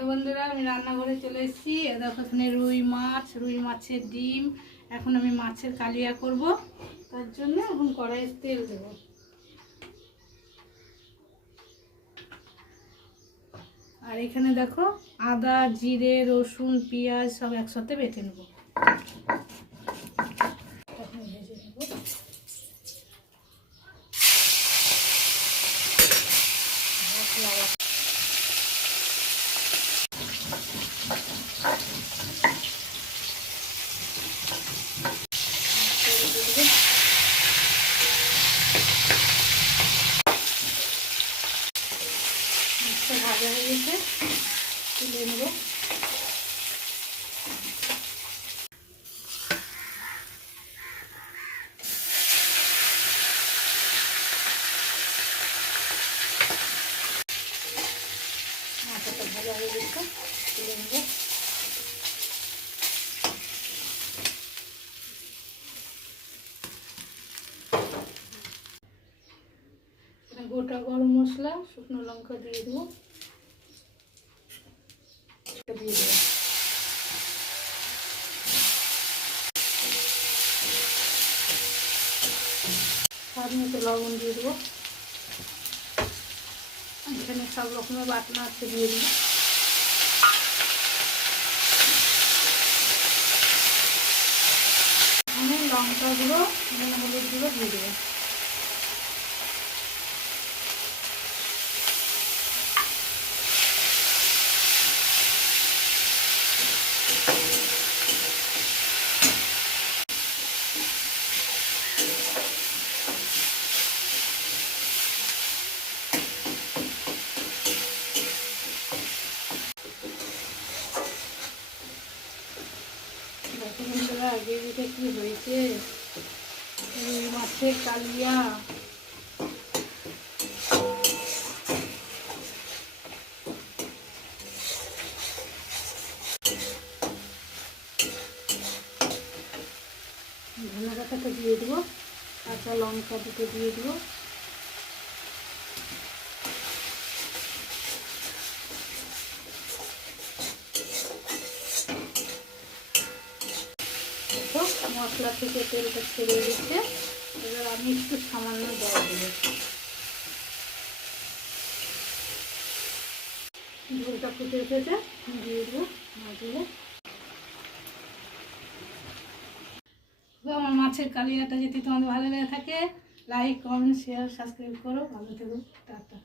Hello বন্ধুরা, আমি রান্নাঘরে চলে এসেছি। দেখো এখানে রুই মাছের ডিম। এখন আমি মাছের কালিয়া করব, তার জন্য এখন কড়াইয়ে তেল দেব। আর এখানে দেখো আদা, জিরে, রসুন, পেঁয়াজ সব একসাথে বেটে নেব। এখন ভেজে নেব। ভাজা হয়ে গেছে, তুলে নেব। মাথাটা ভাজা হয়ে গেছে, তুলে নেব। গোটা গরম মশলা, শুকনো লঙ্কা দিয়ে দেবো। স্বাদ মতো লবণ দিয়ে দেবো। এখানে সব রকমের বাটনা আছে, দিয়ে দেবো। এখানে লঙ্কা গুঁড়ো, হলুদ গুঁড়ো দিয়ে দেবো। আগে এটা কি হয়েছে, রুই মাছের কালিয়া। ধনে পাতাটা দিয়ে দেবো, কাঁচা লঙ্কা দুটো দিয়ে দেবো। মশলা থেকে তেলটা ছেড়ে দিচ্ছে, এবার আমি একটু সামান্য জল দেবো। ঝোলটা ফুটে এসেছে, দিয়ে দেবো মাছগুলো। আমার মাছের কালিয়াটা যদি তোমাদের ভালো লেগে থাকে, লাইক, কমেন্ট, শেয়ার, সাবস্ক্রাইব করো। ভালো থেকো, টাটা।